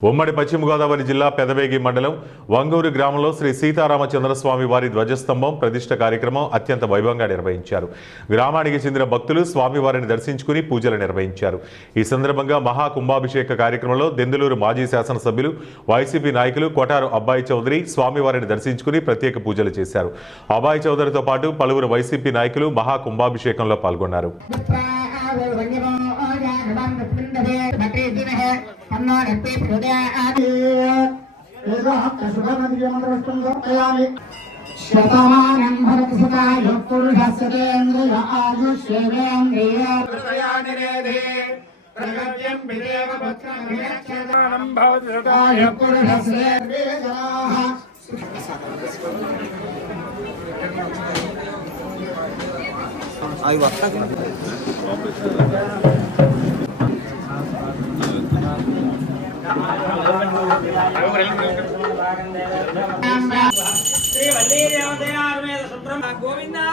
ఉమ్మడి పశ్చిమ గోదావరి జిల్లా పెదవేగి మండలం వంగూరు గ్రామంలో శ్రీ సీతారామచంద్రస్వామి వారి ధ్వజస్తంభం ప్రతిష్ఠ కార్యక్రమం అత్యంత వైభవంగా నిర్వహించారు. గ్రామానికి చెందిన భక్తులు స్వామివారిని దర్శించుకుని పూజలు నిర్వహించారు. ఈ సందర్భంగా మహా కుంభాభిషేక కార్యక్రమంలో దెందులూరు మాజీ శాసనసభ్యులు వైసీపీ నాయకులు కొటారు అబ్బాయి చౌదరి స్వామివారిని దర్శించుకుని ప్రత్యేక పూజలు చేశారు. అబ్బాయి చౌదరితో పాటు పలువురు వైసీపీ నాయకులు మహా కుంభాభిషేకంలో పాల్గొన్నారు. శతమానం భరత సుతాయ పురుషస్యేంద్రియ ఆయుష్యేంద్రియ ప్రయానిరేధే ప్రగత్యం విదేవ భక్తం విరక్షతానం భవతి సుతాయ పురుషస్యేంద్రియ आई वक्त గోవిందా